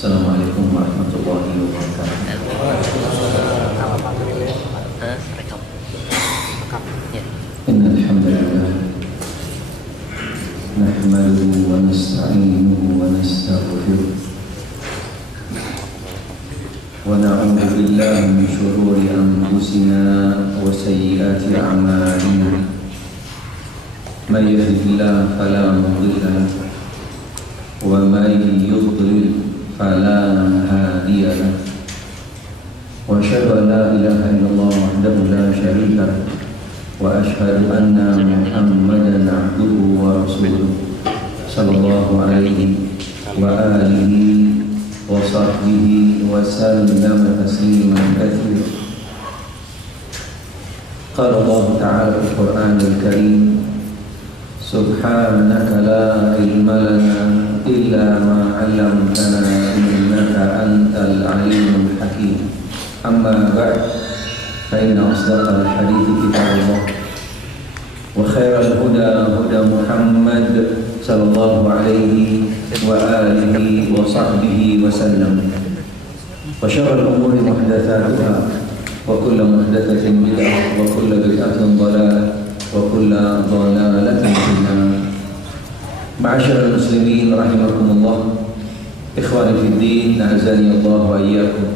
Assalamualaikum warahmatullahi wabarakatuh. Innal hamdalillah nahmaduhu wa nasta'inuhu wa nastaghfiruh wa na'udzu billahi min shururi anfusina wa sayyiati a'malina. Man yahdihillahu fala mudilla lahu wa man yudlil فلا هادي له وأشهد أن لا إله إلا الله وحده لا شريك له وأشهد أن محمدا عبده ورسوله صلى الله عليه وآله وصحبه وسلم تسليما كثيرا. قال الله تعالى في القرآن الكريم سبحانك لا علم لنا إلا ما علمتنا إنك أنت العليم الحكيم. أما بعد فإن أصدق الحديث كتاب الله وخير الهدى هدى محمد صلى الله عليه وآله وصحبه وسلم وشر الأمور محدثاتها وكل محدثة بدعة وكل بدعة ضلالة وكل ضلالة في النار. Ma'asyiral muslimin rahimakumullah, ikhwani fid din, a'azzani Allah wa iyyakum.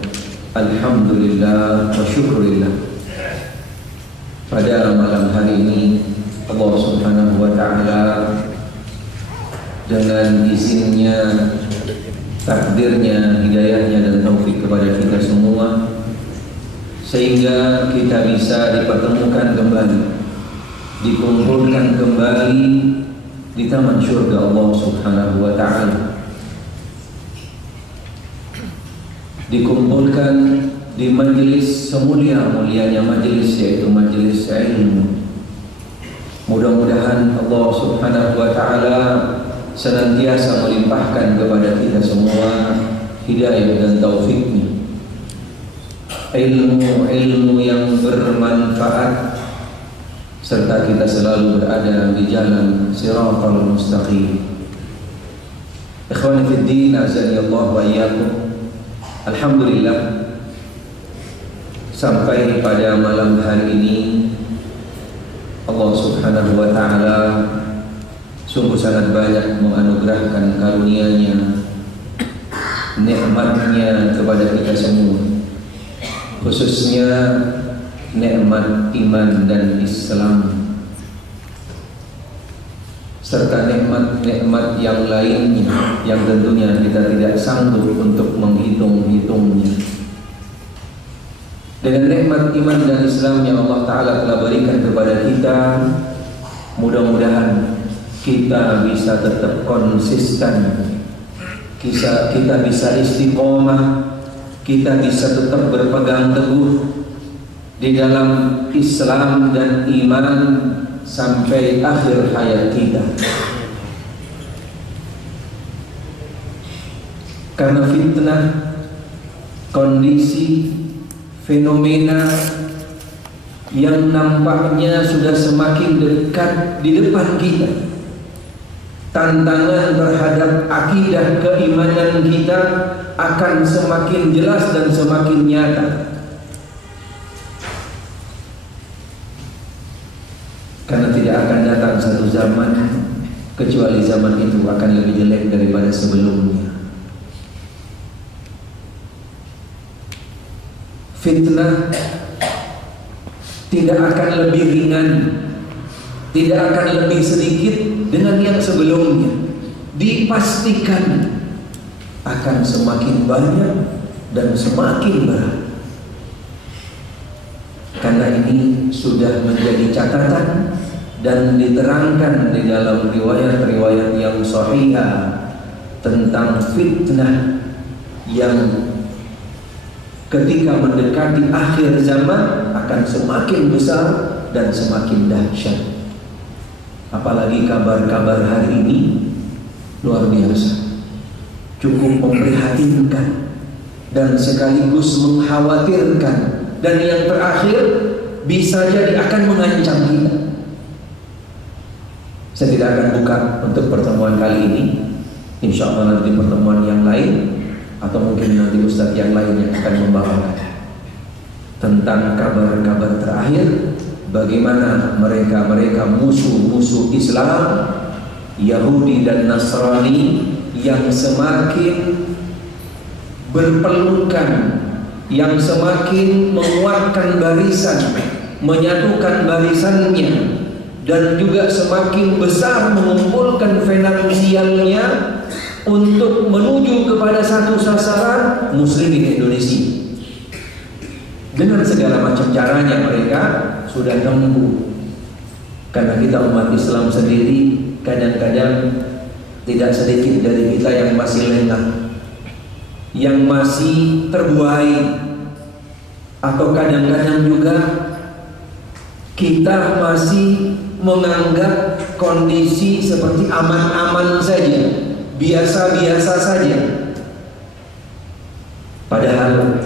Alhamdulillah wa syukurillah. Pada malam hari ini Allah Subhanahu wa taala dengan izinnya, takdirnya, hidayahnya dan taufik kepada kita semua sehingga kita bisa dipertemukan kembali, dikumpulkan kembali di taman surga Allah Subhanahu wa ta'ala, dikumpulkan di majelis semulia-mulianya majelis, yaitu majelis ilmu. Mudah-mudahan Allah Subhanahu wa ta'ala senantiasa melimpahkan kepada kita semua hidayah dan taufiknya, ilmu yang bermanfaat, serta kita selalu berada di jalan siratal mustaqim. Ikhwani fid din, azani Allah wa iyyakum. Alhamdulillah, sampai pada malam hari ini Allah Subhanahu wa taala sungguh sangat banyak menganugerahkan karunia-Nya, nikmat-Nya kepada kita semua, khususnya nikmat iman dan Islam, serta nikmat-nikmat yang lainnya yang tentunya kita tidak sanggup untuk menghitung-hitungnya. Dengan nikmat iman dan Islam yang Allah Ta'ala telah berikan kepada kita, mudah-mudahan kita bisa tetap konsisten, kita bisa istiqomah, kita bisa tetap berpegang teguh di dalam Islam dan iman sampai akhir hayat kita. Karena fitnah, kondisi, fenomena yang nampaknya sudah semakin dekat di depan kita, tantangan terhadap akidah keimanan kita akan semakin jelas dan semakin nyata. Karena tidak akan datang satu zaman kecuali zaman itu akan lebih jelek daripada sebelumnya. Fitnah tidak akan lebih ringan, tidak akan lebih sedikit dengan yang sebelumnya. Dipastikan akan semakin banyak dan semakin berat. Karena ini sudah menjadi catatan dan diterangkan di dalam riwayat-riwayat yang sahihah tentang fitnah yang ketika mendekati akhir zaman akan semakin besar dan semakin dahsyat. Apalagi kabar-kabar hari ini luar biasa, cukup memprihatinkan dan sekaligus mengkhawatirkan. Dan yang terakhir bisa jadi akan mengancam kita. Saya tidak akan buka untuk pertemuan kali ini. Insya Allah nanti pertemuan yang lain atau tentang kabar-kabar terakhir, bagaimana mereka musuh-musuh Islam, Yahudi dan Nasrani yang semakin berpelukan, yang semakin menguatkan barisan, menyatukan barisannya, dan juga semakin besar mengumpulkan finansialnya untuk menuju kepada satu sasaran, muslimin Indonesia. Dengan segala macam caranya mereka sudah nempuh. Karena kita umat Islam sendiri kadang-kadang tidak sedikit dari kita yang masih lengah, yang masih terbuai, atau kadang-kadang juga kita masih menganggap kondisi seperti aman-aman saja, biasa-biasa saja. Padahal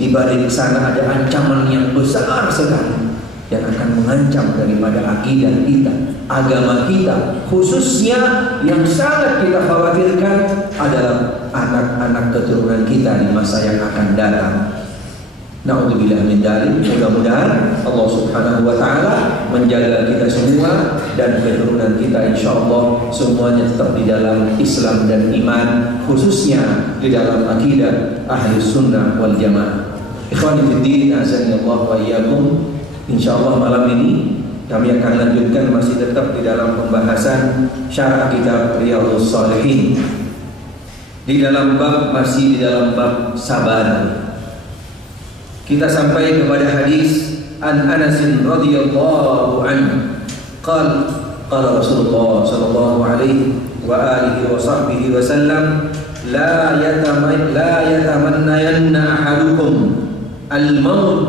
di balik sana ada ancaman yang besar sekali yang akan mengancam daripada akidah kita, agama kita, khususnya yang sangat kita khawatirkan adalah anak-anak keturunan kita di masa yang akan datang. Na'udzubillah min dzalik. Mudah-mudahan Allah Subhanahu wa taala menjaga kita semua dan keturunan kita insyaallah semuanya tetap di dalam Islam dan iman, khususnya di dalam akidah ahli sunnah wal jamaah. Ikhwani fid din, azani Allah wa iyyakum. Insyaallah malam ini kami akan lanjutkan masih tetap di dalam pembahasan syarah kitab Riyadhus Shalihin. Di dalam bab masih di dalam bab sabar. Kita sampai kepada hadis an Anas radhiyallahu anhu. Qala Rasulullah sallallahu alaihi wa alihi wa sahbihi wa sallam, la yatamannayanna ahadukum al-maut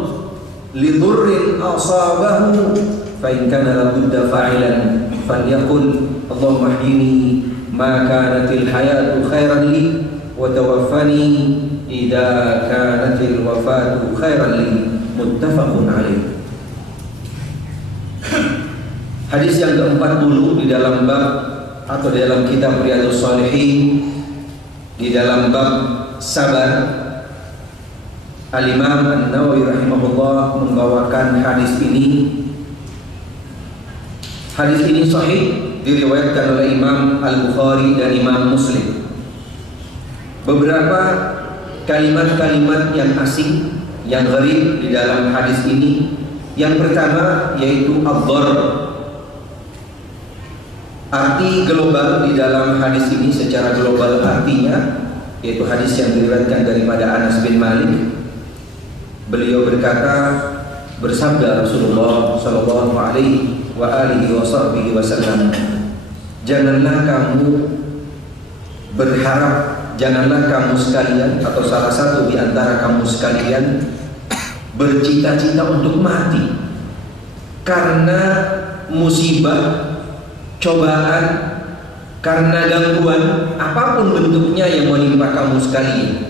li dhurrin asabahu fa in kana labudda fa'ilan falyaqul Allahumma ihyini ma kanatil hayatu khairan li wa tawaffani idza kanatil wafatu khairan li. Muttafaqun alaih. Hadis yang ke-40 di dalam bab atau di dalam kitab Riyadhus Shalihin, di dalam bab sabar. Al-Imam An-Nawawi rahimahullah membawakan hadis ini. Hadis ini sahih, diriwayatkan oleh Imam Al-Bukhari dan Imam Muslim. Beberapa kalimat-kalimat yang asing, yang gharib di dalam hadis ini. Yang pertama yaitu ad-dharr. Arti global di dalam hadis ini secara global artinya yaitu hadis yang diriwayatkan daripada Anas bin Malik. Beliau berkata, bersabda Rasulullah sallallahu alaihi wa alihi wasallam, janganlah kamu berharap, janganlah kamu sekalian atau salah satu di antara kamu sekalian bercita-cita untuk mati karena musibah, cobaan, karena gangguan apapun bentuknya yang menimpa kamu sekalian.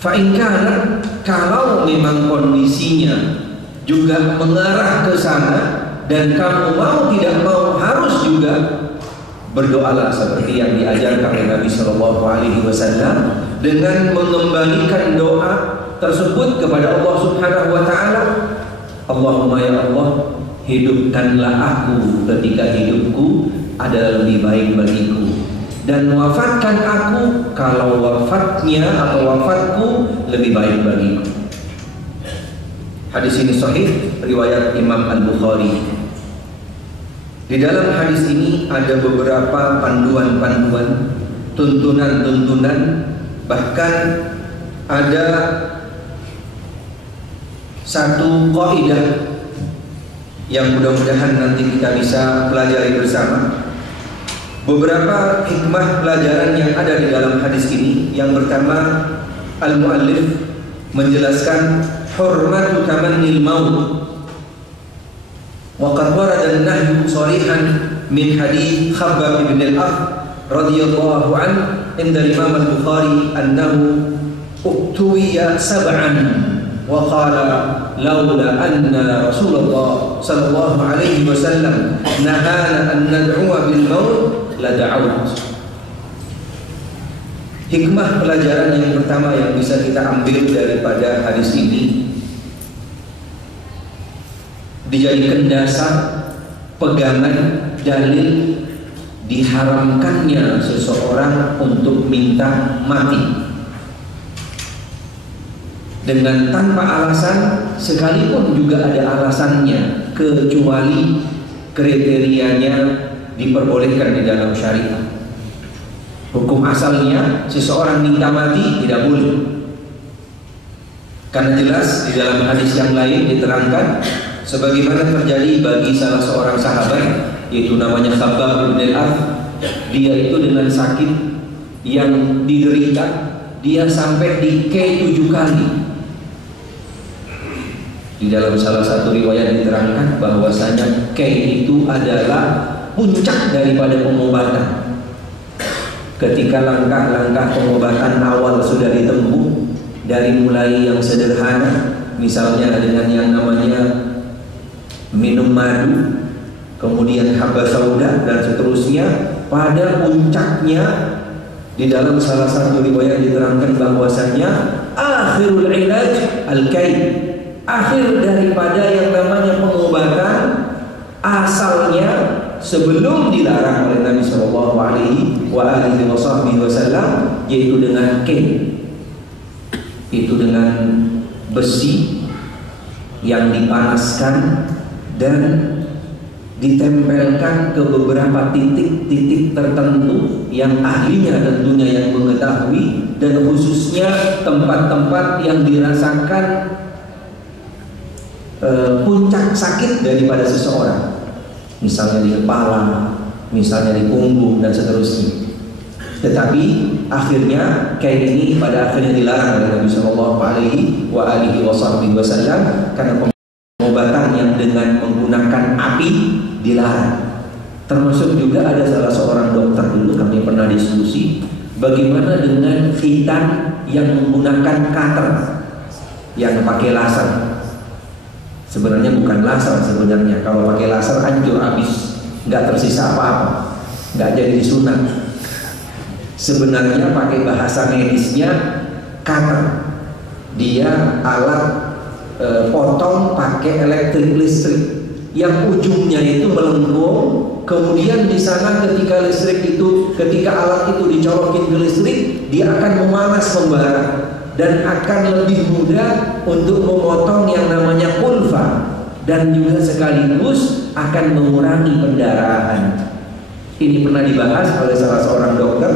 Fa in kana, kalau memang kondisinya juga mengarah ke sana dan kamu mau tidak mau harus juga berdoalah seperti yang diajarkan oleh Nabi Shallallahu Alaihi Wasallam dengan mengembalikan doa tersebut kepada Allah Subhanahu Wa Taala. Allahumma ya Allah, hidupkanlah aku ketika hidupku adalah lebih baik bagiku, dan wafatkan aku kalau wafatnya atau wafatku lebih baik bagiku. Hadis ini sahih, riwayat Imam Al-Bukhari. Di dalam hadis ini ada beberapa panduan-panduan, tuntunan-tuntunan, bahkan ada satu kaidah yang mudah-mudahan nanti kita bisa pelajari bersama. Beberapa hikmah pelajaran yang ada di dalam hadis ini. Yang pertama, al-muallif menjelaskan hurmatu tamannil maut. Waqad warada an-nahyu sharihan min hadits Khabbab bin al-Akh radhiyallahu anhu inda Imam Al-Bukhari annahu uqtuwiya sab'an wa qala laula anna Rasulullah sallallahu alaihi wasallam nahana an nad'uwa bil maut la da'awt. Hikmah pelajaran yang pertama yang bisa kita ambil daripada hadis ini, dijadikan dasar pegangan dalil diharamkannya seseorang untuk minta mati dengan tanpa alasan, sekalipun juga ada alasannya, kecuali kriterianya diperbolehkan di dalam syariat. Hukum asalnya seseorang minta mati tidak boleh, karena jelas di dalam hadis yang lain diterangkan sebagaimana terjadi bagi salah seorang sahabat, yaitu namanya Khabbab bin al-Arth. Dia itu dengan sakit yang diderita, dia sampai dikei 7 kali. Di dalam salah satu riwayat diterangkan bahwasanya kei itu adalah puncak daripada pengobatan. Ketika langkah-langkah pengobatan awal sudah ditempuh, dari mulai yang sederhana, misalnya dengan yang namanya minum madu, kemudian haba sauda dan seterusnya, pada puncaknya di dalam salah satu riwayat diterangkan bahwasanya akhirul ilaj al-kai, akhir daripada yang namanya pengobatan asalnya sebelum dilarang oleh Nabi Shallallahu Alaihi Wasallam, yaitu dengan kain, itu dengan besi yang dipanaskan dan ditempelkan ke beberapa titik-titik tertentu yang ahlinya tentunya yang mengetahui, dan khususnya tempat-tempat yang dirasakan puncak sakit daripada seseorang, misalnya di kepala, misalnya di punggung dan seterusnya. Tetapi akhirnya kain ini pada akhirnya dilarang oleh Nabi Shallallahu Alaihi Wasallam karena pengobatan yang dengan menggunakan api dilarang. Termasuk juga ada salah seorang dokter dulu kami pernah diskusi bagaimana dengan khitan yang menggunakan cutter yang pakai laser. Sebenarnya bukan laser, sebenarnya kalau pakai laser hancur habis, nggak tersisa apa-apa, nggak jadi disunat. Sebenarnya pakai bahasa medisnya cutter, dia alat potong pakai elektrik listrik yang ujungnya itu melengkung, kemudian di sana ketika alat itu dicolokin ke listrik, dia akan memanas membara dan akan lebih mudah untuk memotong yang namanya kulfa, dan juga sekaligus akan mengurangi pendarahan. Ini pernah dibahas oleh salah seorang dokter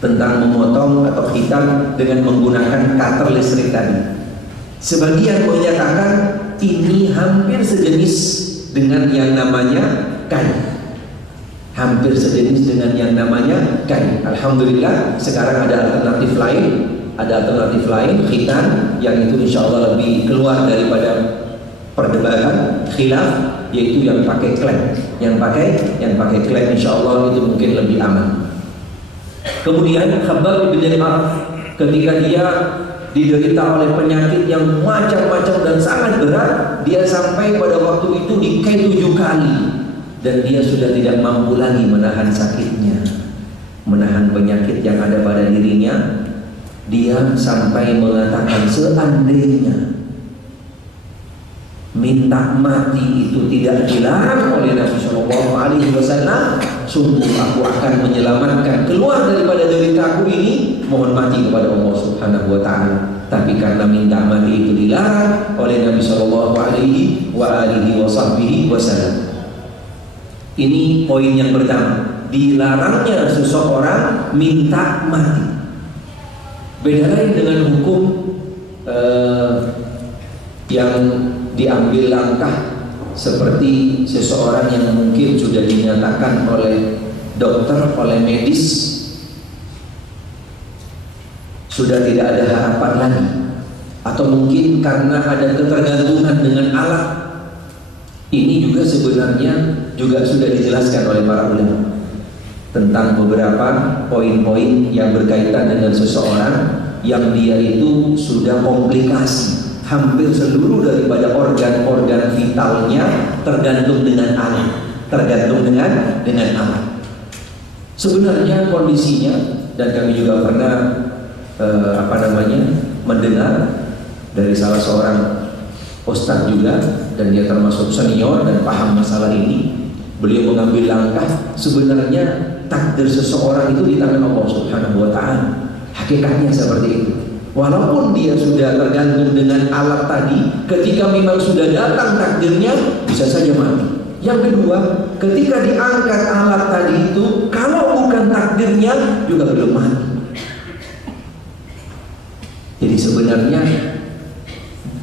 tentang memotong atau hitam dengan menggunakan cutter listrik tadi. Sebagian menyatakan ini hampir sejenis dengan yang namanya kain. Hampir sejenis dengan yang namanya kain. Alhamdulillah sekarang ada alternatif lain, khitan, yang itu insya Allah lebih keluar daripada perdebatan khilaf, yaitu yang pakai klem. Yang pakai klem insya Allah itu mungkin lebih aman. Kemudian Khabbab bin al-Arth ketika dia diderita oleh penyakit yang macam-macam dan sangat berat, dia sampai pada waktu itu dikei 7 kali dan dia sudah tidak mampu lagi menahan sakitnya, menahan penyakit yang ada pada dirinya. Dia sampai mengatakan, seandainya minta mati itu tidak dilarang oleh Nabi Shallallahu Alaihi Wasallam, sungguh aku akan menyelamatkan keluar daripada deritaku ini, mohon mati kepada Allah Subhanahu Wa Taala. Tapi karena minta mati itu dilarang oleh Nabi Shallallahu Alaihi Wasallam. Ini poin yang pertama, dilarangnya seseorang minta mati. Beda lain dengan hukum yang diambil langkah seperti seseorang yang mungkin sudah dinyatakan oleh dokter, oleh medis, sudah tidak ada harapan lagi, atau mungkin karena ada ketergantungan dengan alat. Ini juga sebenarnya juga sudah dijelaskan oleh para ulama tentang beberapa poin-poin yang berkaitan dengan seseorang yang dia itu sudah komplikasi, hampir seluruh daripada organ-organ vitalnya tergantung dengan alat, tergantung dengan alat. Sebenarnya kondisinya, dan kami juga pernah mendengar dari salah seorang ustadz juga, dan dia termasuk senior dan paham masalah ini. Beliau mengambil langkah, sebenarnya takdir seseorang itu di tangan Allah Subhanahu wa Ta'ala. Hakikatnya seperti itu. Walaupun dia sudah tergantung dengan alat tadi, ketika memang sudah datang takdirnya, bisa saja mati. Yang kedua, ketika diangkat alat tadi itu, kalau bukan takdirnya juga belum mati. Jadi sebenarnya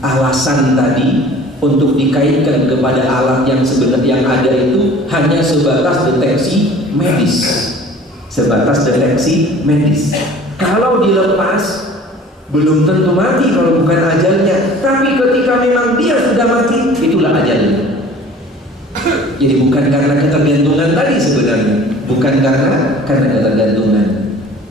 alasan tadi untuk dikaitkan kepada alat yang sebenarnya yang ada itu hanya sebatas deteksi medis. Sebatas deteksi medis. Kalau dilepas belum tentu mati kalau bukan ajalnya. Tapi ketika memang dia sudah mati, itulah ajalnya. Jadi bukan karena ketergantungan tadi sebenarnya, bukan karena ketergantungan.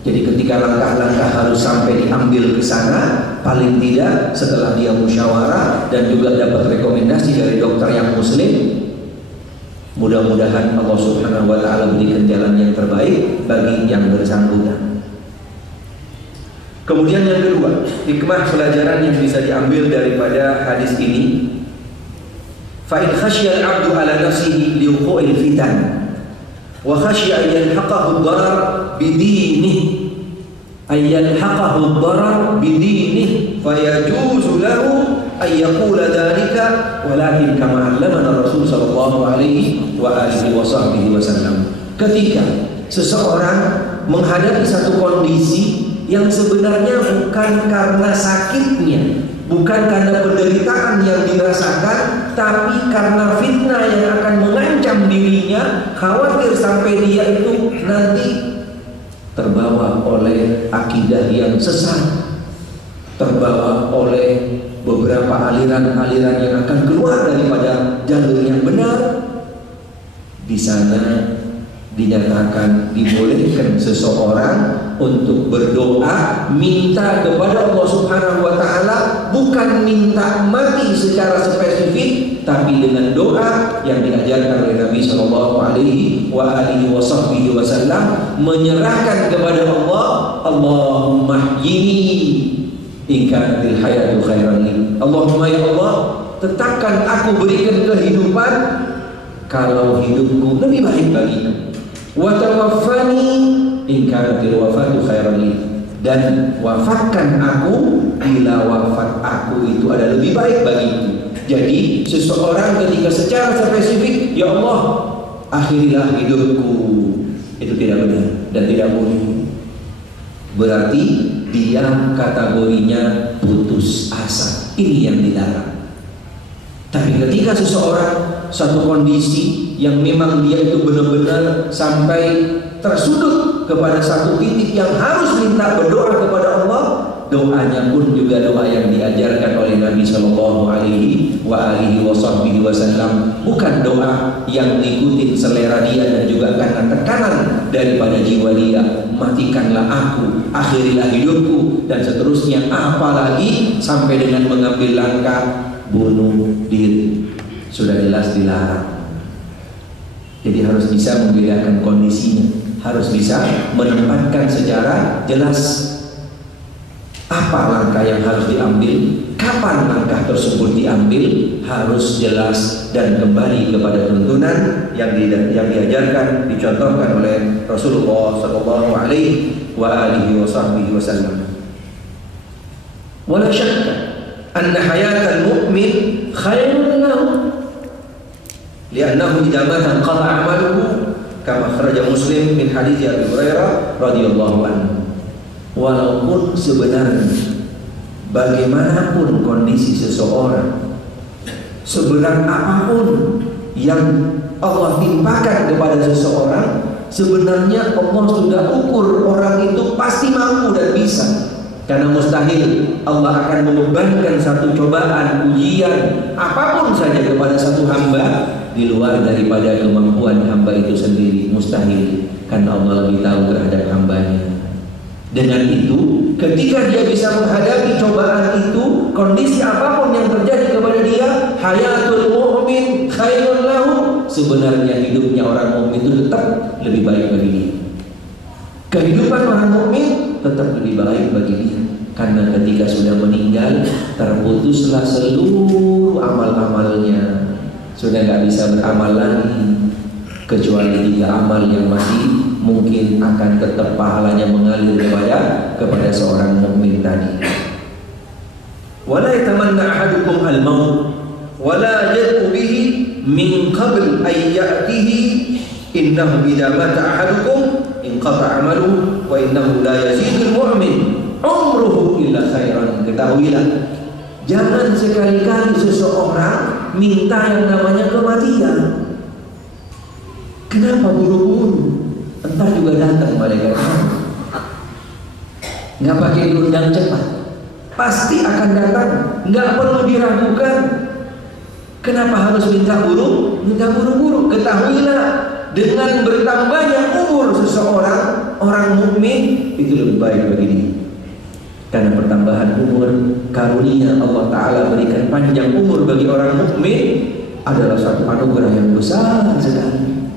Jadi ketika langkah-langkah harus sampai diambil ke sana, paling tidak setelah dia musyawarah dan juga dapat rekomendasi dari dokter yang muslim, mudah-mudahan Allah Subhanahu wa Ta'ala berikan jalan yang terbaik bagi yang bersangkutan. Kemudian yang kedua, hikmah pelajaran yang bisa diambil daripada hadis ini, fa in khasyiya al-'abdu 'ala nafsihi liwuqu'il fitan wa khasyiya an yalhaqahu ad-darar bidinihi ay yalhaqahu ad-darar bidinihi fayajuzu lahu ay yaqula dhalika walakin kama 'allamana Rasul sallallahu alaihi wa alihi wa sahbihi wasallam. Ketika seseorang menghadapi satu kondisi yang sebenarnya bukan karena sakitnya, bukan karena penderitaan yang dirasakan, tapi karena fitnah yang akan mengancam dirinya, khawatir sampai dia itu nanti terbawa oleh akidah yang sesat, terbawa oleh beberapa aliran-aliran yang akan keluar daripada jalur yang benar. Di sana dinyatakan dibolehkan seseorang untuk berdoa, minta kepada Allah Subhanahu wa Ta'ala, bukan minta mati secara spesifik, tapi dengan doa yang diajarkan oleh Nabi Sallallahu Alaihi Wasallam, menyerahkan kepada Allah, Allahumma hyini in kanatil hayatu khairan li. Allahumma ya Allah, tetapkan aku, berikan kehidupan kalau hidupku lebih baik bagiku. Wa tawaffani in kanatil wafatu khairan li, dan wafatkan aku bila wafat aku itu ada lebih baik bagiku. Jadi seseorang ketika secara spesifik, ya Allah akhirilah hidupku, itu tidak benar dan tidak boleh. Berarti dia kategorinya putus asa. Ini yang dilarang. Tapi ketika seseorang satu kondisi yang memang dia itu benar-benar sampai tersudut kepada satu titik yang harus minta berdoa kepada Allah, doanya pun juga doa yang diajarkan oleh Nabi Sallallahu Alaihi Wasallam, bukan doa yang ngikutin selera dia dan juga karena tekanan daripada jiwa dia, matikanlah aku, akhirilah hidupku, dan seterusnya, apalagi sampai dengan mengambil langkah bunuh diri. Sudah jelas dilarang. Jadi harus bisa membedakan kondisinya, harus bisa menempatkan secara jelas apa langkah yang harus diambil, kapan langkah tersebut diambil, harus jelas dan kembali kepada tuntunan yang diajarkan, dicontohkan oleh Rasulullah Sallallahu Alaihi Wasallam. Wala syakka anna hayatal mu'min khairun lahu, li'annahu idza mata qata'a 'amaluhu, kama kharaja Muslim min hadits Abi Hurairah radhiyallahu anhu. Walaupun sebenarnya bagaimanapun kondisi seseorang, seberat apapun yang Allah timpakan kepada seseorang, sebenarnya Allah sudah ukur orang itu pasti mampu dan bisa. Karena mustahil Allah akan membebankan satu cobaan, ujian, apapun saja kepada satu hamba di luar daripada kemampuan hamba itu sendiri. Mustahil, karena Allah lebih tahu terhadap hambanya. Dengan itu, ketika dia bisa menghadapi cobaan itu, kondisi apapun yang terjadi kepada dia, hayatul mu'min khairun lahu, sebenarnya hidupnya orang mukmin itu tetap lebih baik bagi dia. Kehidupan orang mukmin tetap lebih baik bagi dia, karena ketika sudah meninggal terputuslah seluruh amal-amalnya, sudah nggak bisa beramal lagi kecuali 3 amal yang masih mungkin akan tetap pahalanya mengalir kepada seorang mukmin tadi. Wala yatamanna ahadukum al-maut wala yad'u bihi min qabl ay ya'tihi innahu idza mata ahadukum inqata 'amaluhu wa innahu la yazidul mu'min umruhu illa khairan. Ketahuilah, jangan sekali-kali seseorang minta yang namanya kematian. Kenapa buru-buru? Entar juga datang malaikat. Nggak pakai diundang cepat, pasti akan datang, nggak perlu diragukan. Kenapa harus minta buru-buru? Ketahuilah, dengan bertambahnya umur seseorang, orang mukmin itu lebih baik bagi dia. Karena pertambahan umur, karunia Allah Ta'ala berikan panjang umur bagi orang mukmin adalah satu anugerah yang besar sekali.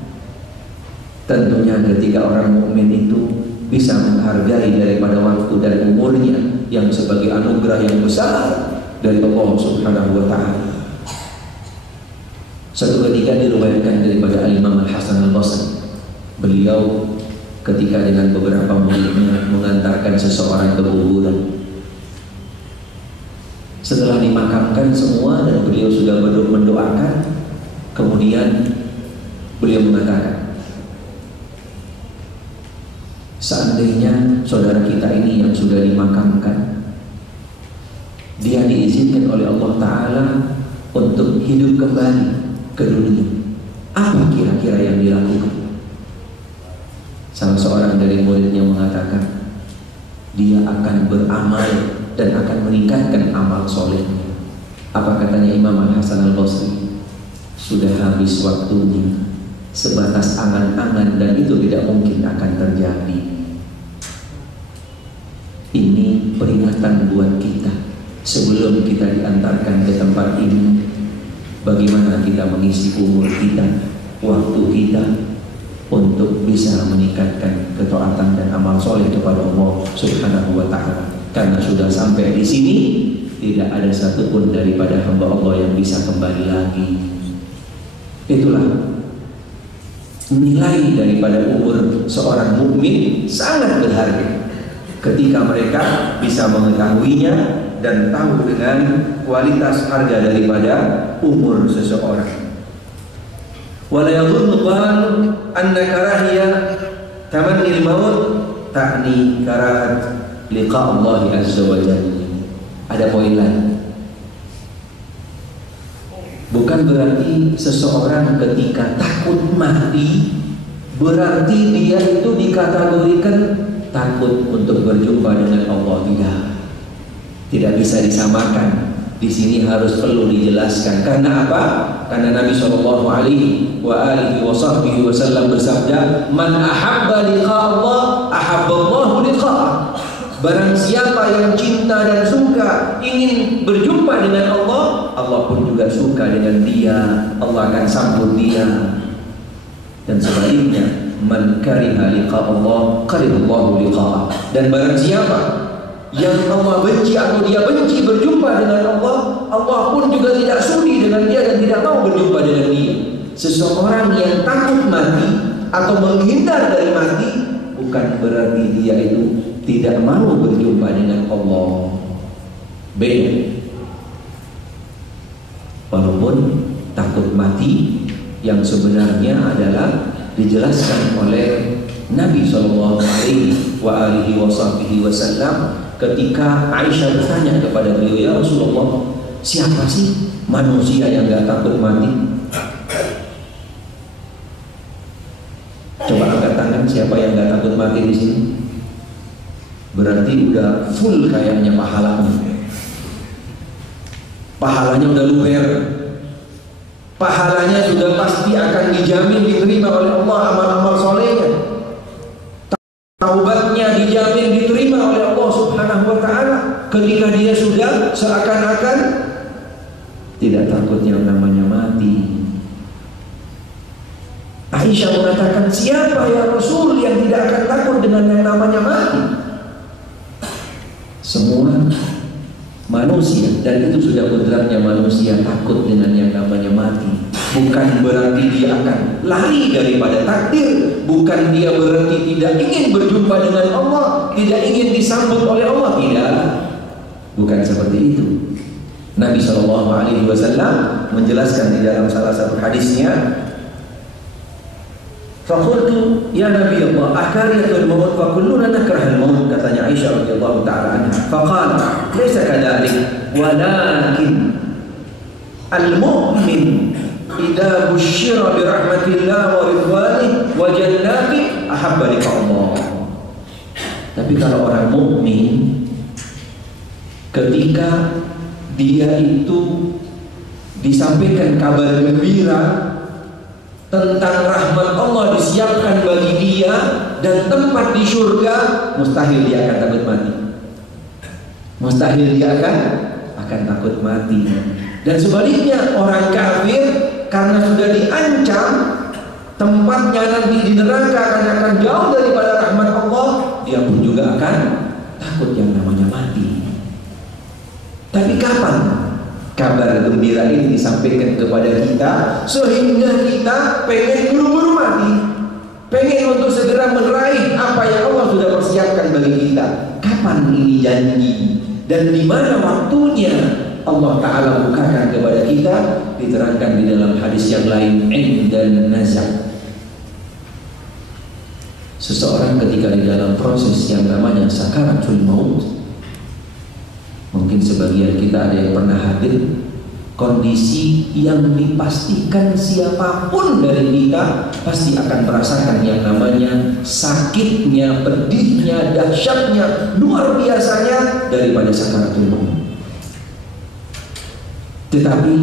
Tentunya ketika orang mukmin itu bisa menghargai daripada waktu dan umurnya yang sebagai anugerah yang besar dari Allah Subhanahu wa Ta'ala. Satu ketika diriwayatkan daripada Imam Al-Hasan Al-Basri, beliau ketika dengan beberapa muridnya mengantarkan seseorang ke kuburan. Setelah dimakamkan semua dan beliau sudah mendoakan, kemudian beliau mengatakan, seandainya saudara kita ini yang sudah dimakamkan, dia diizinkan oleh Allah Ta'ala untuk hidup kembali ke dunia, apa kira-kira yang dilakukan? Salah seorang dari muridnya mengatakan, dia akan beramal dan akan meningkatkan amal solehnya. Apa katanya Imam Al-Hasan Al-Basri? Sudah habis waktunya, sebatas angan-angan, dan itu tidak mungkin akan terjadi. Ini peringatan buat kita sebelum kita diantarkan ke tempat ini. Bagaimana kita mengisi umur kita, waktu kita untuk bisa meningkatkan ketaatan dan amal soleh kepada Allah Subhanahu wa Ta'ala. Karena sudah sampai di sini, tidak ada satupun daripada hamba Allah yang bisa kembali lagi. Itulah nilai daripada umur seorang mukmin, sangat berharga ketika mereka bisa mengetahuinya dan tahu dengan kualitas harga daripada umur seseorang. Wala yadhunnu anna karahiyah tamanni al-maut ta'ni karahat liqa Allah azza wa jalla. Ada poin lain. Bukan berarti seseorang ketika takut mati berarti dia itu dikategorikan takut untuk berjumpa dengan Allah. Tidak bisa disamakan. Di sini harus perlu dijelaskan. Karena apa? Karena Nabi Shallallahu Alaihi Wasallam bersabda, "Man ahabba liqa Allah, ahabba Allahu liqa'ah." Barang siapa yang cinta dan suka ingin berjumpa dengan Allah, Allah pun juga suka dengan dia. Allah akan sambut dia. Dan sebaliknya, man kariha liqa Allah, karihallahu liqa'ah. Dan barang siapa yang Allah benci atau dia benci berjumpa dengan Allah, Allah pun juga tidak sudi dengan dia dan tidak mau berjumpa dengan dia. Seseorang yang takut mati atau menghindar dari mati bukan berarti dia itu tidak mau berjumpa dengan Allah. Beda. Walaupun takut mati yang sebenarnya adalah dijelaskan oleh Nabi Shallallahu Alaihi Wasallam ketika Aisyah bertanya kepada beliau, "Ya Rasulullah, siapa sih manusia yang gak takut mati?" Coba angkat tangan siapa yang gak takut mati di sini. Berarti udah full kayaknya pahalanya. Pahalanya udah luber. Pahalanya sudah pasti akan dijamin diterima oleh Allah, amal-amal solehnya. Taubatnya dijamin diterima oleh Allah Subhanahu wa Ta'ala ketika dia sudah seakan-akan tidak takut yang namanya mati. Aisyah mengatakan, siapa ya Rasul yang tidak akan takut dengan yang namanya mati? Semua manusia, dan itu sudah kodratnya manusia, takut dengan yang namanya mati. Bukan berarti dia akan lari daripada takdir, bukan dia berarti tidak ingin berjumpa dengan Allah, tidak ingin disambut oleh Allah, tidak. Bukan seperti itu. Nabi SAW menjelaskan di dalam salah satu hadisnya, faqultu ya Nabi Allah, akariyatul maut fa kulluna nakrahul maut, katanya Aisyah radhiyallahu taala anha. Faqala laysa kadzalik, walakin al-mu'min idza busyira bi rahmatillah wa ridwanihi wa jannati ahabba liqa Allah. Tapi kalau orang mukmin, ketika dia itu disampaikan kabar gembira tentang rahmat Allah disiapkan bagi dia dan tempat di surga, mustahil dia akan takut mati. Mustahil dia akan takut mati. Dan sebaliknya, orang kafir karena sudah diancam tempatnya nanti di neraka akan jauh daripada rahmat Allah, dia pun juga akan takut yang namanya mati. Tapi kapan kabar gembira ini disampaikan kepada kita sehingga kita pengen buru-buru mati, pengen untuk segera meraih apa yang Allah sudah persiapkan bagi kita? Kapan ini janji dan di mana waktunya Allah Ta'ala bukakan kepada kita? Diterangkan di dalam hadis yang lain, indan nazak. Seseorang ketika di dalam proses yang namanya sakaratul maut, mungkin sebagian kita ada yang pernah hadir, kondisi yang dipastikan siapapun dari kita pasti akan merasakan yang namanya sakitnya, pedihnya, dahsyatnya, luar biasanya daripada sakaratul maut. Tetapi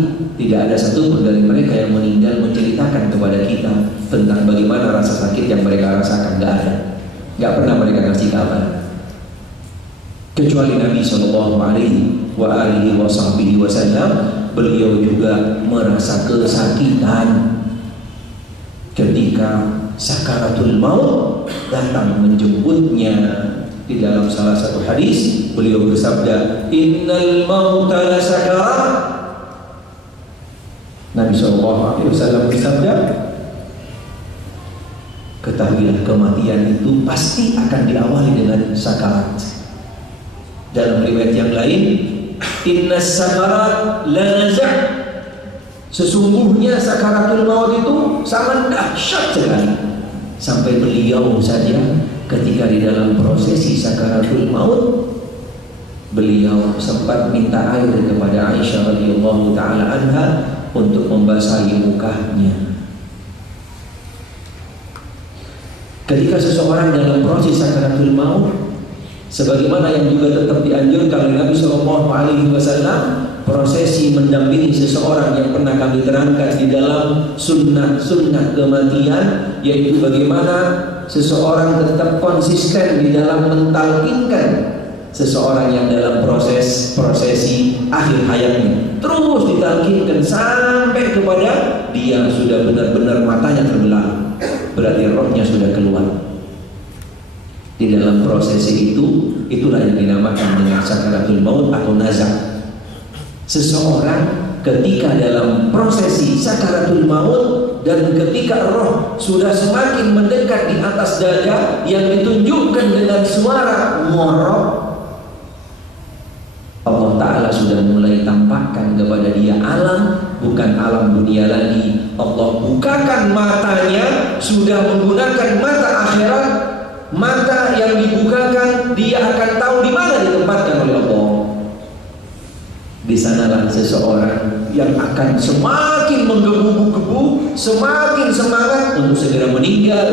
tidak ada satupun dari mereka yang meninggal menceritakan kepada kita tentang bagaimana rasa sakit yang mereka rasakan. Gak ada, gak pernah mereka kasih kabar. Kecuali Nabi SAW, beliau juga merasa kesakitan ketika sakaratul maut datang menjemputnya. Di dalam salah satu hadis beliau bersabda, innal mauta la sakarat. Nabi SAW bersabda, ketahuilah kematian itu pasti akan diawali dengan sakarat. Dalam riwayat yang lain, inna sakarat la nazak, sesungguhnya sakaratul maut itu sangat dahsyat sekali. Sampai beliau saja ketika di dalam prosesi sakaratul maut, beliau sempat minta air kepada Aisyah radhiyallahu taala anha untuk membasahi mukanya. Ketika seseorang dalam proses sakaratul maut, sebagaimana yang juga tetap dianjurkan oleh Nabi SAW, prosesi mendampingi seseorang yang pernah kami terangkan di dalam sunnah-sunnah kematian, yaitu bagaimana seseorang tetap konsisten di dalam mentalkinkan seseorang yang dalam prosesi akhir hayatnya, terus ditalkinkan sampai kepada dia sudah benar-benar matanya terbelah, berarti rohnya sudah keluar. Di dalam prosesi itu, itulah yang dinamakan dengan sakaratul maut atau nazak. Seseorang ketika dalam prosesi sakaratul maut dan ketika roh sudah semakin mendekat di atas dada yang ditunjukkan dengan suara morok, Allah Ta'ala sudah mulai tampakkan kepada dia alam, bukan alam dunia lagi. Allah bukakan matanya, sudah menggunakan mata akhirat. Mata yang dibukakan, dia akan tahu di mana ditempatkan oleh Allah. Di sanalah seseorang yang akan semakin menggebu-gebu, semakin semangat untuk segera meninggal,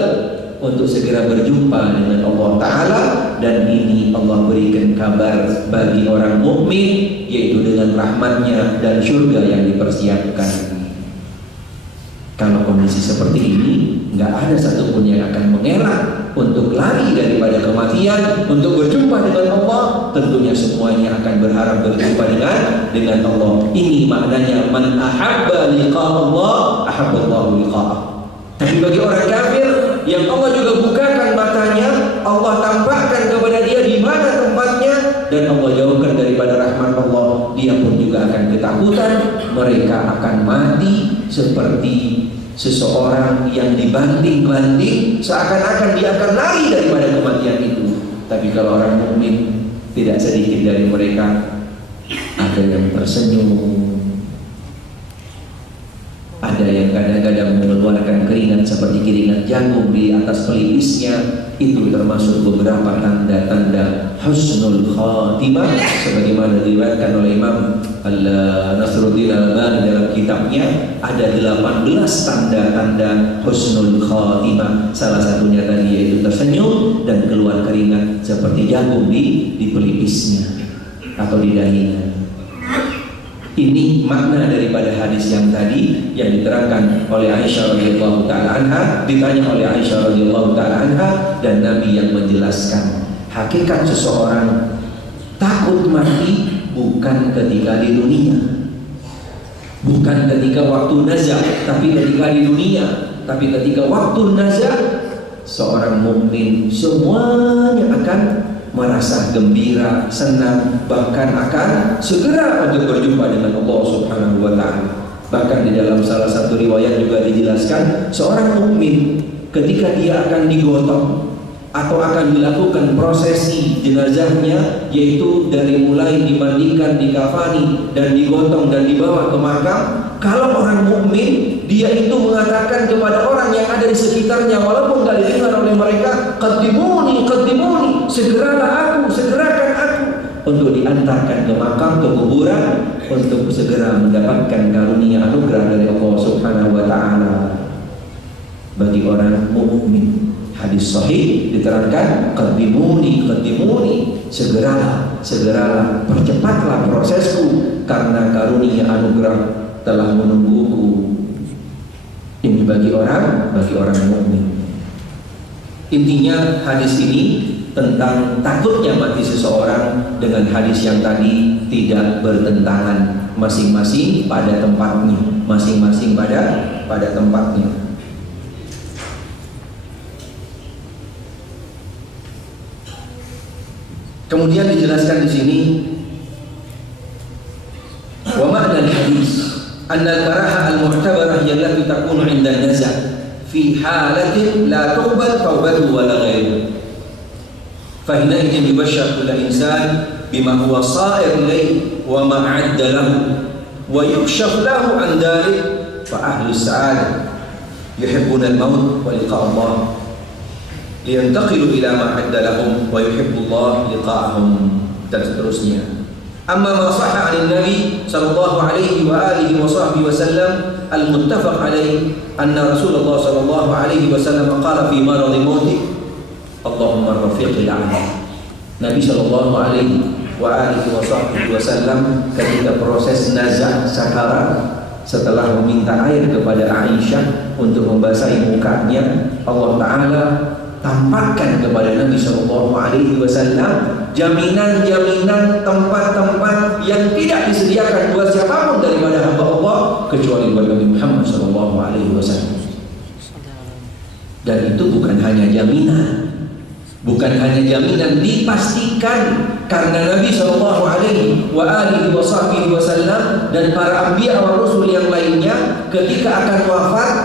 untuk segera berjumpa dengan Allah Ta'ala. Dan ini Allah berikan kabar bagi orang mukmin, yaitu dengan rahmatnya dan surga yang dipersiapkan. Kalau kondisi seperti ini, nggak ada satupun yang akan mengelak untuk lari daripada kematian, untuk berjumpa dengan Allah. Tentunya semuanya akan berharap berjumpa dengan Allah. Ini maknanya man ahabba liqa Allah ahabba Allah liqa'ah. Tapi bagi orang kafir yang Allah juga bukakan matanya, Allah tampakkan kepada dia di mana tempatnya, dan Allah jauhkan daripada rahmat Allah, dia pun juga akan ketakutan. Mereka akan mati seperti seseorang yang dibanting-banting, seakan-akan dia akan lari daripada kematian itu. Tapi kalau orang mukmin, tidak sedikit dari mereka ada yang tersenyum, ada yang kadang-kadang mengeluarkan keringat seperti keringat jagung di atas pelipisnya. Itu termasuk beberapa tanda-tanda husnul khatimah, sebagaimana diriwayatkan oleh Imam Nasruddin Al-Albani dalam kitabnya. Ada 18 tanda-tanda husnul khatimah. Salah satunya tadi yaitu tersenyum dan keluar keringat seperti jagung di pelipisnya atau di dahinya. Ini makna daripada hadis yang tadi yang diterangkan oleh Aisyah radhiyallahu taala anha, ditanya oleh Aisyah radhiyallahu taala anha, dan Nabi yang menjelaskan hakikat seseorang takut mati bukan ketika di dunia, bukan ketika waktu nazar, tapi ketika di dunia. Tapi ketika waktu nazar, seorang mukmin semuanya akan merasa gembira, senang, bahkan akan segera untuk berjumpa dengan Allah Subhanahu wa taala. Bahkan di dalam salah satu riwayat juga dijelaskan, seorang mukmin ketika dia akan digotong atau akan dilakukan prosesi jenazahnya, yaitu dari mulai dimandikan, dikafani, dan digotong dan dibawa ke makam, kalau orang mukmin dia itu mengatakan kepada orang yang ada di sekitarnya, walaupun tidak didengar oleh mereka, qaddimuni, qaddimuni, segerakan aku, untuk diantarkan ke makam, ke kuburan, untuk segera mendapatkan karunia anugerah dari Allah Subhanahu wa taala. Bagi orang mukmin, hadis sahih diterangkan, qaddimuni, qaddimuni, segeralah, percepatlah prosesku, karena karunia anugerah telah menungguku. Ini bagi orang mukmin. Intinya hadis ini tentang takutnya mati seseorang dengan hadis yang tadi tidak bertentangan, masing-masing pada tempatnya, masing-masing pada tempatnya. Kemudian dijelaskan di sini, wa ma'na al-hadis anna al-karaha al-mu'tabarah allati takunu 'inda an-nazar fi halatin la tuqbal tawbatuhu wa la ghayruhu. Fa hinaidhin yubashshar kullu insan bima huwa sa'ir ilayhi wa ma 'adda lahu wa yukshaf lahu 'an dhalik fa ahlu as-sa'adah yuhibbuna al-maut wa liqa' Allah liyantaqilu ila ma 'adda lahum wa yuhibbu Allah liqa'ahum, dan seterusnya. Amma ma sahha 'an Nabi sallallahu alaihi wa alihi wa sahbihi wasallam al-muttafaq alaihi anna Rasulullah sallallahu alaihi wasallam qala fi marad mautih Allahumma rafiqil a'la. Nabi sallallahu alaihi wa alihi wa sahbihi wasallam ketika proses nazah sakarat, setelah meminta air kepada Aisyah untuk membasahi mukanya, Allah taala tampakkan kepada Nabi sallallahu alaihi wasallam jaminan-jaminan tempat-tempat yang tidak disediakan buat siapapun daripada hamba Allah kecuali buat Nabi Muhammad sallallahu alaihi wasallam. Dan itu bukan hanya jaminan, dipastikan, karena Nabi sallallahu alaihi wasallam dan para anbiya wa rasul yang lainnya ketika akan wafat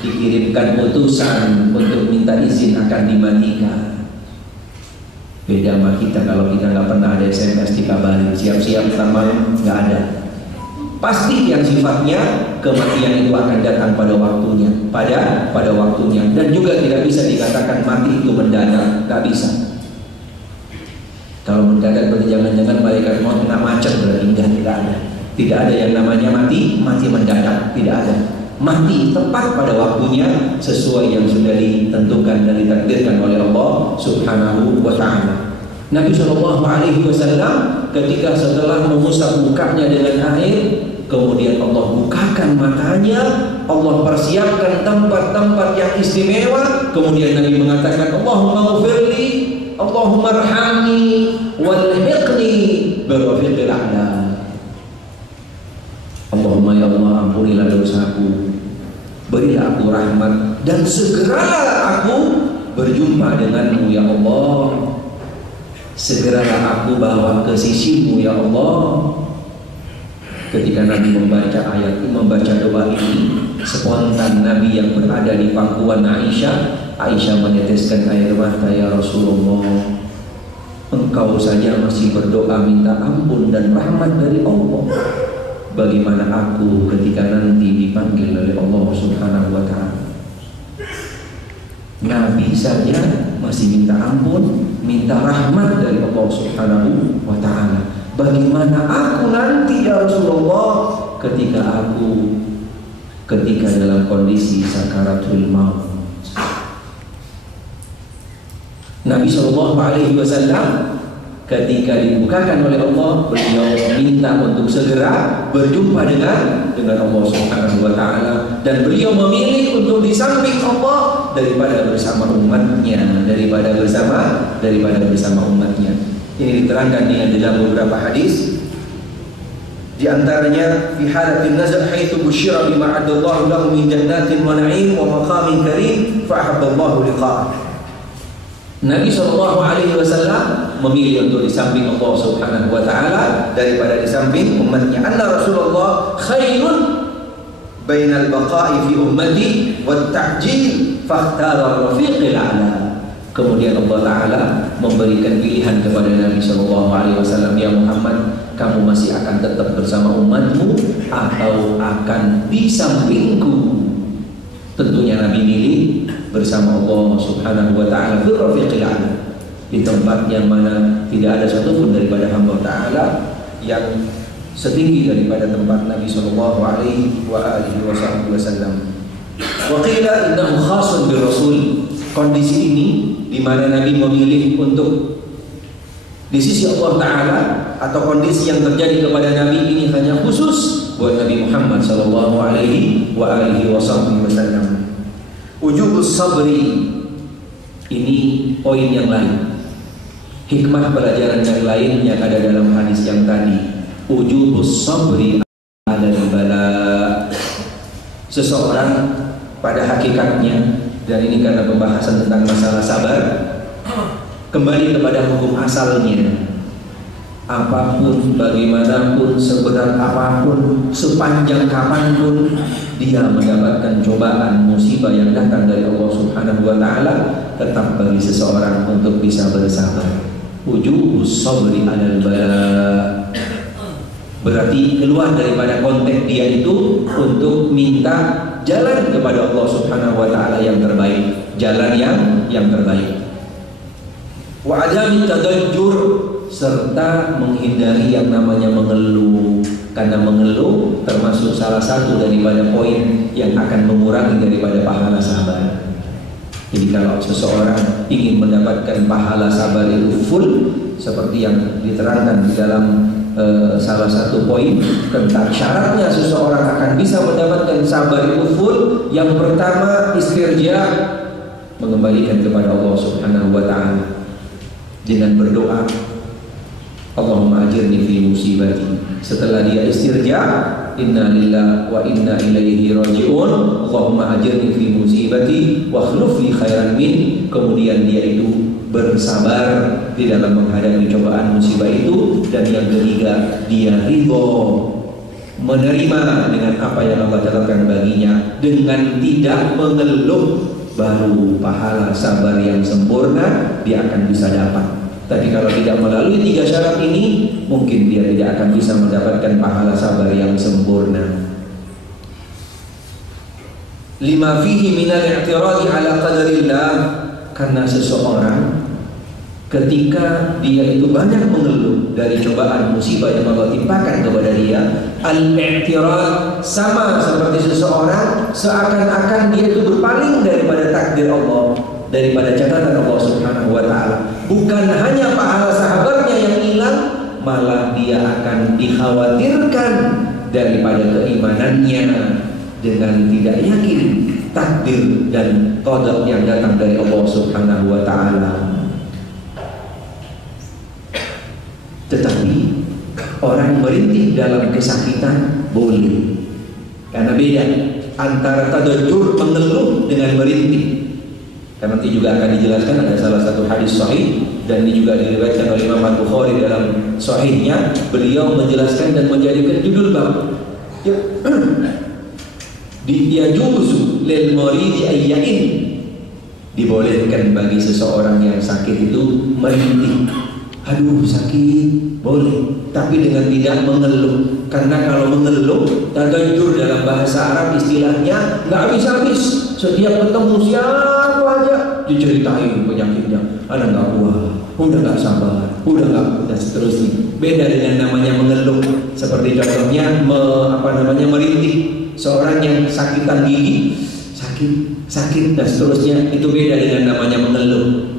dikirimkan utusan untuk minta izin akan dimatikan. Beda sama kita, kalau kita nggak pernah ada SMS dikabarin siap-siap malam, nggak ada. Pasti yang sifatnya kematian itu akan datang pada waktunya, pada waktunya, dan juga tidak bisa dikatakan mati itu mendadak, nggak bisa. Kalau mendadak berarti jangan-jangan malaikat maut kena macet, berarti tidak ada. Tidak ada yang namanya mati mendadak, tidak ada. Mati tepat pada waktunya sesuai yang sudah ditentukan dan ditakdirkan oleh Allah Subhanahu wa taala. Nabi sallallahu alaihi wasallam ketika setelah mengusap mukanya dengan air, kemudian Allah bukakan matanya, Allah persiapkan tempat-tempat yang istimewa, kemudian Nabi mengatakan, Allahumma ghfirli, Allahumma arhamni, walhiqni birrafiqil a'la. Allahumma ya Allah, ampunilah dosaku, berilah aku rahmat, dan segeralah aku berjumpa denganmu ya Allah. Segeralah aku bawa ke sisimu ya Allah. Ketika Nabi membaca ayat ini, membaca doa ini, spontan Nabi yang berada di pangkuan Aisyah meneteskan air mata. Ya Rasulullah, engkau saja masih berdoa minta ampun dan rahmat dari Allah. Bagaimana aku ketika nanti dipanggil oleh Allah Subhanahu wa ta'ala? Nabi saja masih minta ampun, minta rahmat dari Allah Subhanahu wa ta'ala. Bagaimana aku nanti ya Rasulullah ketika dalam kondisi sakaratul maut? Nabi SAW ketika dibukakan oleh Allah, beliau minta untuk segera berjumpa dengan Allah Subhanahu wa ta'ala, dan beliau memilih untuk di samping Allah daripada bersama umatnya, daripada bersama umatnya. Ini diterangkan di dalam beberapa hadis. Di antaranya fi halatin nazar haitsu busyira bima adallahu lahu min jannatin wa na'im wa maqamin karim fa ahabballahu liqa'ah. Nabi SAW memilih untuk di samping Allah Subhanahu wa ta'ala daripada di samping umatnya. Anna Rasulullah khairun bainal baqa'i fi ummati wat ta'jil fakhtara rafiqil a'la. Kemudian Allah Ta'ala memberikan pilihan kepada Nabi SAW, ya Muhammad, kamu masih akan tetap bersama umatmu atau akan di sampingku? Tentunya Nabi milih bersama Allah Subhanahu wa ta'ala fi rafiqil a'la, di tempat yang mana tidak ada satupun daripada hamba Ta'ala yang setinggi daripada tempat Nabi sallallahu alaihi wasallam. Wa qila innahu khasun bir rasul. Kondisi ini di mana Nabi memilih untuk di sisi Allah Ta'ala, atau kondisi yang terjadi kepada Nabi ini hanya khusus buat Nabi Muhammad sallallahu alaihi wasallam. Ujubus sabri, ini poin yang lain. Hikmah pelajaran yang lain yang ada dalam hadis yang tadi. Ujubus sabri ala bala. Seseorang pada hakikatnya, dan ini karena pembahasan tentang masalah sabar, kembali kepada hukum asalnya. Apapun, bagaimanapun, seberat apapun, sepanjang kapanpun dia mendapatkan cobaan, musibah yang datang dari Allah Subhanahu wa ta'ala, tetap bagi seseorang untuk bisa bersabar. Ujubus sabri alal bala, berarti keluar daripada konteks dia itu untuk minta jalan kepada Allah Subhanahu wa ta'ala yang terbaik, jalan yang terbaik. Wa adami tadajjur, serta menghindari yang namanya mengeluh, karena mengeluh termasuk salah satu daripada poin yang akan mengurangi daripada pahala sabar. Jadi kalau seseorang ingin mendapatkan pahala sabar itu full, seperti yang diterangkan di dalam salah satu poin tentang syaratnya seseorang akan bisa mendapatkan sabar itu full. Yang pertama, istirja, mengembalikan kepada Allah Subhanahu wa ta'ala dengan berdoa, Allahumma ajirni fi musibati. Setelah dia istirja, inna lillahi wa inna ilaihi raji'un, Allahumma ajirni fi musibati wa akhlif li khairan min. Kemudian dia itu bersabar di dalam menghadapi cobaan musibah itu. Dan yang ketiga, dia ridho, menerima dengan apa yang Allah tetapkan baginya dengan tidak mengeluh. Baru pahala sabar yang sempurna dia akan bisa dapat. Tapi kalau tidak melalui 3 syarat ini, mungkin dia tidak akan bisa mendapatkan pahala sabar yang sempurna. Lima fihi minal i'tiradi ala qadarillah, karena seseorang ketika dia itu banyak mengeluh dari cobaan musibah yang Allah timpakan kepada dia, al-i'tirad sama seperti seseorang seakan-akan dia itu berpaling daripada takdir Allah, daripada catatan Allah Subhanahu wa ta'ala. Bukan hanya pahala sahabatnya yang hilang, malah dia akan dikhawatirkan daripada keimanannya dengan tidak yakin takdir dan qada yang datang dari Allah Subhanahu wa ta'ala. Tetapi orang merintih dalam kesakitan boleh, karena beda. antara tadajjur, mengeluh, dengan merintih. Dan nanti juga akan dijelaskan ada salah satu hadis sahih, dan ini juga diriwayatkan oleh Imam Al-Bukhari dalam sahihnya. Beliau menjelaskan dan menjadikan judul bab yajuzu lil maridi ayyain, dibolehkan bagi seseorang yang sakit itu merintih. Aduh sakit, boleh, tapi dengan tidak mengeluh. Karena kalau mengeluh, tadajjur dalam bahasa Arab istilahnya nggak habis-habis. Setiap ketemu siapa aja diceritain penyakitnya. Ada nggak kuat, udah nggak sabar, udah nggak, dan seterusnya. Beda dengan namanya mengeluh. Seperti contohnya merintih. Seorang yang sakitan gigi, sakit dan seterusnya, itu beda dengan namanya mengeluh.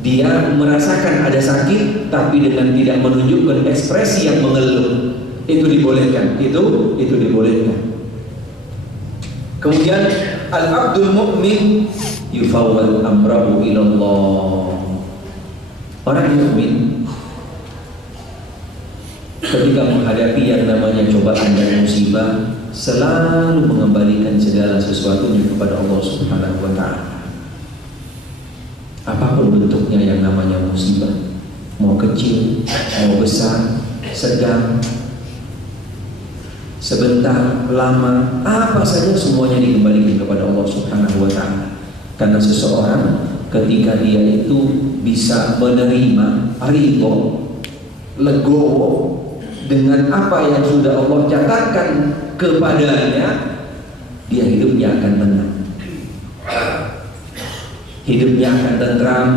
Dia merasakan ada sakit, tapi dengan tidak menunjukkan ekspresi yang mengeluh. Itu dibolehkan. Itu dibolehkan. Kemudian al-abdul mu'min yufawwad amrahu ilallah. Orang mukmin ketika menghadapi yang namanya cobaan dan musibah selalu mengembalikan segala sesuatunya kepada Allah Subhanahu wa ta'ala. Apapun bentuknya yang namanya musibah, mau kecil, mau besar, sedang, sebentar, lama, apa saja semuanya dikembalikan kepada Allah Subhanahu wa ta'ala. Karena seseorang ketika dia itu bisa menerima, ridho, legowo dengan apa yang sudah Allah catatkan kepadanya, dia hidupnya akan menang, hidupnya akan tentram,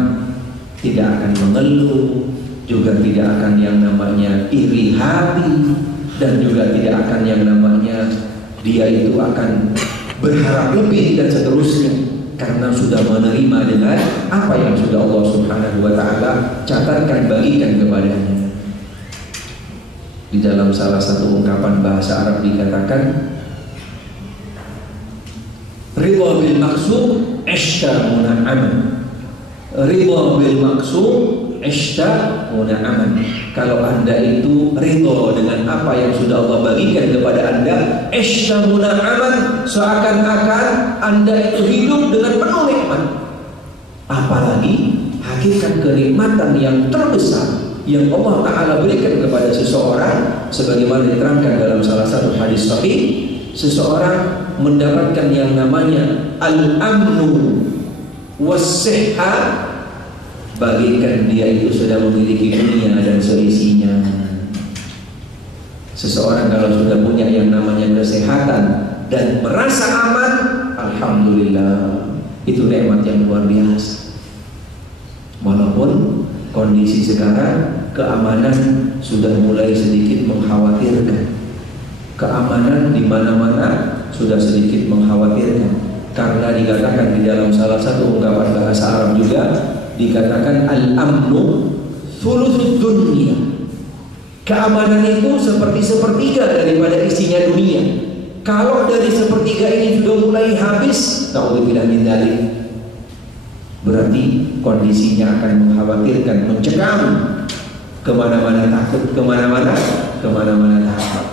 tidak akan mengeluh, juga tidak akan yang namanya iri hati, dan juga tidak akan yang namanya dia itu akan berharap lebih dan seterusnya, karena sudah menerima dengan apa yang sudah Allah Subhanahu wa ta'ala catatkan, bagikan kepadanya. Di dalam salah satu ungkapan bahasa Arab dikatakan, ridha bil maqsud ishta muna'aman. Ridha bil maqsud ishta muna'aman. Kalau Anda itu ridha dengan apa yang sudah Allah bagikan kepada Anda, ishta muna'aman, seakan-akan Anda itu hidup dengan penuh nikmat. Apalagi hakikat kenikmatan yang terbesar yang Allah Ta'ala berikan kepada seseorang, sebagaimana diterangkan dalam salah satu hadis sahih, seseorang mendapatkan yang namanya al-amnu was-sihha, bagikan dia itu sudah memiliki dunia dan seisinya. Seseorang kalau sudah punya yang namanya kesehatan dan merasa aman, alhamdulillah, itu nikmat yang luar biasa. Walaupun kondisi sekarang keamanan sudah mulai sedikit mengkhawatirkan. Keamanan di mana-mana sudah sedikit mengkhawatirkan, karena dikatakan di dalam salah satu ungkapan bahasa Arab juga dikatakan al-amnu thuluthud dunya. Keamanan itu seperti sepertiga daripada isinya dunia. Kalau dari sepertiga ini sudah mulai habis, naudzubillah min dzalik, berarti kondisinya akan mengkhawatirkan, mencekam, kemana-mana takut, kemana-mana takut.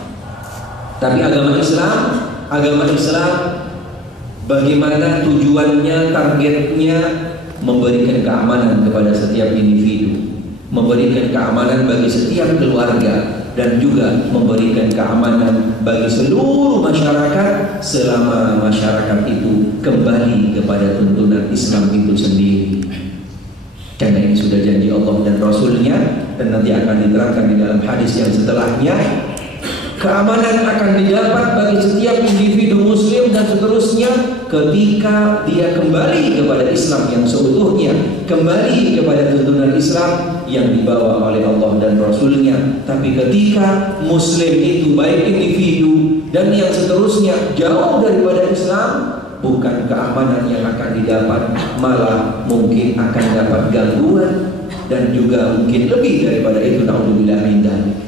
Tapi agama Islam bagaimana tujuannya, targetnya, memberikan keamanan kepada setiap individu, memberikan keamanan bagi setiap keluarga, dan juga memberikan keamanan bagi seluruh masyarakat selama masyarakat itu kembali kepada tuntunan Islam itu sendiri. Karena ini sudah janji Allah dan Rasulnya, dan nanti akan diterangkan di dalam hadis yang setelahnya. Keamanan akan didapat bagi setiap individu muslim dan seterusnya ketika dia kembali kepada Islam yang seutuhnya, kembali kepada tuntunan Islam yang dibawa oleh Allah dan Rasulnya. Tapi ketika muslim itu baik individu dan yang seterusnya jauh daripada Islam, bukan keamanan yang akan didapat, malah mungkin akan dapat gangguan, dan juga mungkin lebih daripada itu, naudzubillah min dzalik.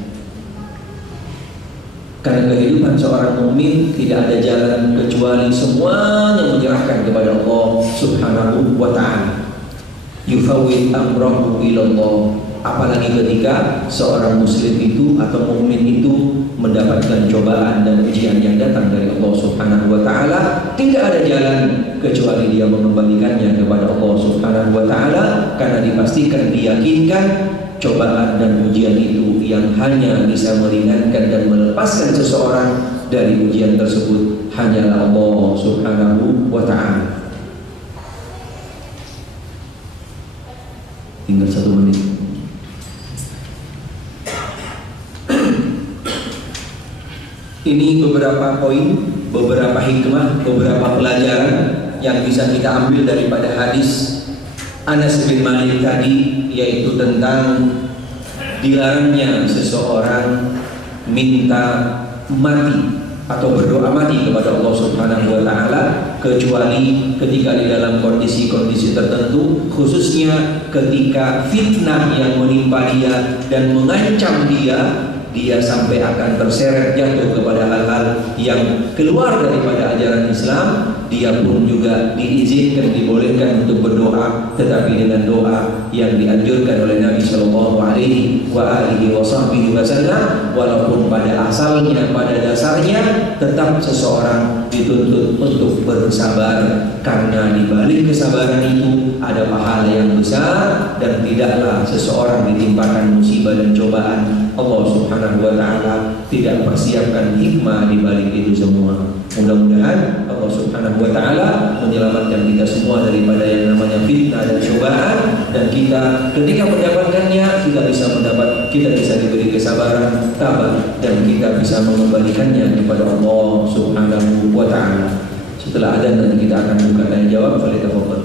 Karena kehidupan seorang mukmin tidak ada jalan kecuali semuanya menyerahkan kepada Allah Subhanahu wa ta'ala. Yufawwid amrahu ilallah. Apalagi ketika seorang muslim itu atau mukmin itu mendapatkan cobaan dan ujian yang datang dari Allah Subhanahu wa taala, tidak ada jalan kecuali dia mengembalikannya kepada Allah Subhanahu wa taala, karena dipastikan, diyakinkan cobaan dan ujian itu yang hanya bisa meringankan dan melepaskan seseorang dari ujian tersebut hanyalah Allah Subhanahu wa taala. Tinggal 1 menit. Ini beberapa poin, beberapa hikmah, beberapa pelajaran yang bisa kita ambil daripada hadis Anas bin Malik tadi, yaitu tentang dilarangnya seseorang minta mati atau berdoa mati kepada Allah Subhanahu wa taala kecuali ketika di dalam kondisi-kondisi tertentu, khususnya ketika fitnah yang menimpa dia dan mengancam dia sampai akan terseret jatuh kepada hal-hal yang keluar daripada ajaran Islam. Dia pun juga diizinkan, dibolehkan untuk berdoa, tetapi dengan doa yang dianjurkan oleh Nabi Shallallahu Alaihi Wasallam. Walaupun pada asalnya, pada dasarnya, tetap seseorang dituntut untuk bersabar, karena di balik kesabaran itu ada pahala yang besar, dan tidaklah seseorang ditimpakan musibah dan cobaan Allah Subhanahu wa taala tidak persiapkan hikmah di balik itu semua. Mudah-mudahan Allah Subhanahu wa taala menyelamatkan kita semua daripada yang namanya fitnah dan cobaan, dan kita ketika mendapatkannya kita bisa diberi kesabaran, tabah, dan kita bisa mengembalikannya kepada Allah Subhanahu wa taala. Setelah adzan nanti kita akan buka tanya jawab. Falitafadhal.